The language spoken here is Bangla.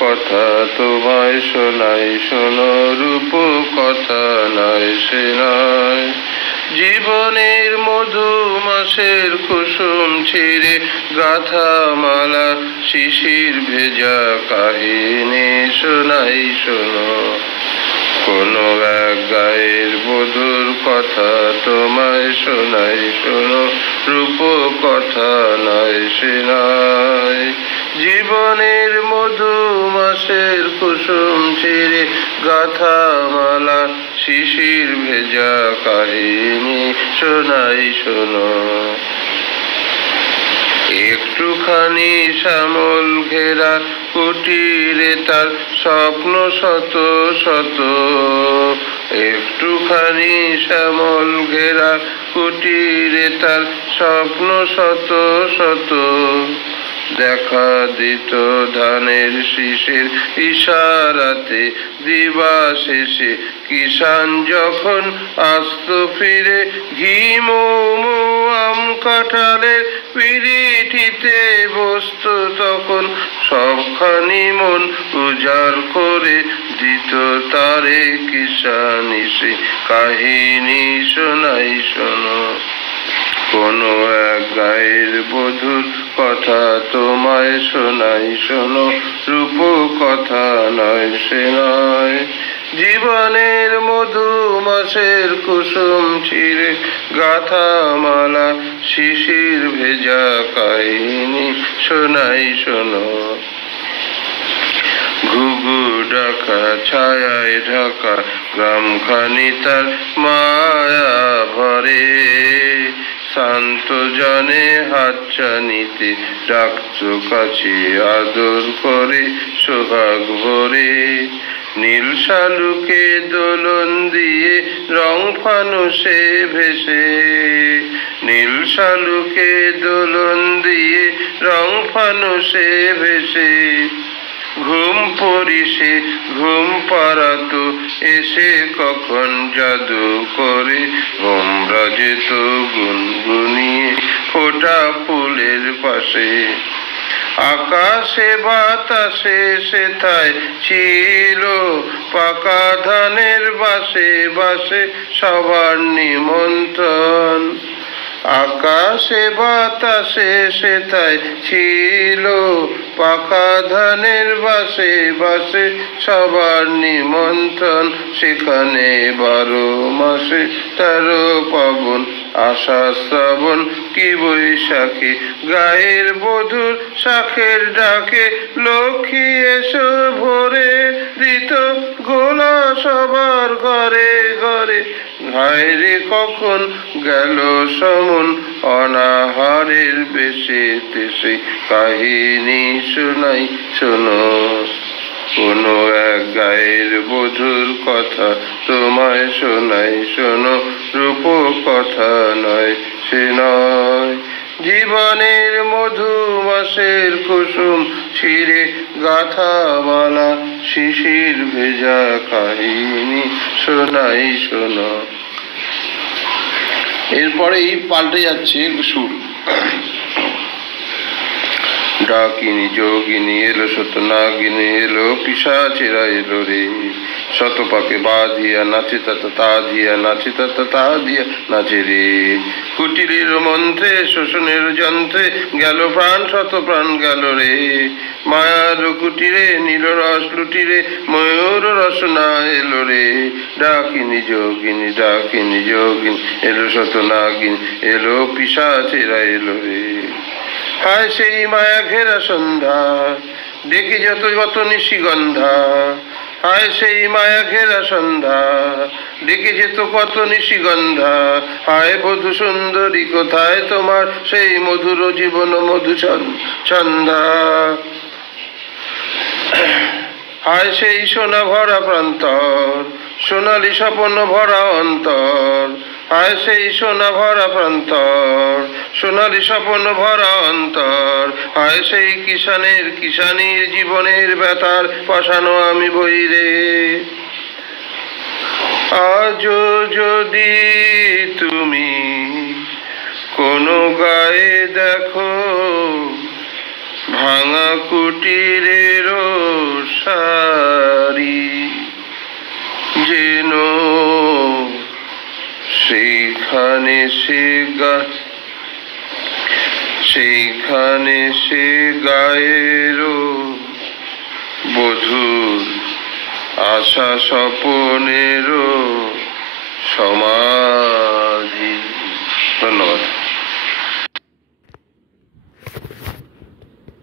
কথা তোমায় শোনাই শোনো, রূপ কথা নয় সে নয়। জীবনের মধু মাসের কুসুম ছিঁড়ে গাথা মালা, শিশির ভেজা কাহিনী শোনাই শোনো। কোনো এক গায়ের বধুর কথা তোমায় শোনাই শোনো, রূপ কথা নয় সে নয়। জীবনের মধু মাসের কুসুম ছিঁড়ে গাথা মালা, শিশির ভেজা কাহিনী শোনাই শোনো। একটুখানি শ্যামল ঘেরা কুটিরে তার স্বপ্ন শত শত। একটুখানি শ্যামল ঘেরা কুটিরে তার স্বপ্ন শত শত। দেখা দিত ধানের শীষের ইশারাতে দিবা শেষে, কিষান যখন আসত ফিরে ঘি মৌ আম কাঁঠালের পিরিটিতে বসত, তখন সবখানি মন উজাড় করে দিত তারে কিষান এসে কাহিনী শোনাই শোনো। কোনো এক গায়ের বধুর কথা তোমায় শোনাই শোনো, রূপ কথা নয় সে নয়। জীবনের মধু মাসের কুসুম ছিঁড়ে গাথা মালা, শিশির ভেজা কাহিনী শোনাই শোনো। ঘুঘু ডাকা ছায়ায় ঢাকা গ্রামখানি তার মায়া ভরে, শান্ত জনে হাতছানিতে ডাকছো কাছে আদর করে সোহাগ ভরে। নীল শালুকে দোলন দিয়ে রং ফানুষে ভেসে, নীল শালুকে দোলন দিয়ে রং ফানুষে ভেসে। ঘুম পড়িসে ঘুম পাড়াতো এসে কখন জাদু করে, ভোমরা যেত গুনগুনিয়ে ফোটা ফুলের পাশে। আকাশে বাতাসে সেথায় ছিল পাকা ধানের বাসে বাসে সবার নিমন্ত্রণ। আকাশে বাতাসে সেথায় ছিল পাকা ধানের বাসে বাসে সবার নিমন্ত্রণ। সেখানে 12 মাসে 13 পাবন, আষাঢ় শ্রাবণ কি বৈশাখে, গায়ের বধূর শাখের ডাকে লক্ষ্মী এসো ভরে দিত গোলা সবার ঘরে ঘরে। হায়রে কখন গেল সমন অনাহারের বেশে তেসে কাহিনী শোনাই শোনো। কোনো এক গায়ের বধুর কথা তোমায় শোনাই শোনো, রূপ কথা নয় সে নয়। জীবনের মধু মাসের কুসুম ছিঁড়ে গাথা মালা, শিশির ভেজা কাহিনী শোনাই শোনো। এরপরেই পাল্টে যাচ্ছে সুর। ডাকিনী যোগিনী এলো, সতনাগিনী এলো, পিশাচেরা এলো রে। শতপাকে বাঁধিয়া নাচে তা দিয়া নাচে তা দিয়া নাচে রে। কুটিলের মন্ত্রে শোষণের যন্ত্রে গেল প্রাণ, শত প্রাণ গেল রে। মায়ার কুটিরে নীল রস লুটিরে ময়ূর রসনা এলো রে। ডাকিনী যোগিনী এলো, সতনাগিনী এলো, পিশাচেরা এলো রে। হায় সেই মায়া ঘেরা সন্ধ্যা, ডেকে যত কত নিশিগন্ধা। হায় সেই মায়া ঘেরা সন্ধ্যা, ডেকে যেত কত নিশিগন্ধা। হায় বধূ সুন্দরী কোথায় তোমার সেই মধুর জীবন মধু ছন্দা। হায় সেই সোনা ভরা প্রান্তর, সোনালি স্বপ্ন ভরা অন্তর। হায় সেই সোনা ভরা প্রান্তর, সোনালি স্বপ্ন ভরা অন্তর। হায় সেই কিষানীর জীবনের ব্যথার পাশানো আমি বই রে। আজও যদি তুমি কোনো গায়ে দেখো ভাঙা কুটিরের সারি যেন সেইখানে সে গায়েরো বধুর আশা স্বপনেরও সমাধি। ধন্যবাদ।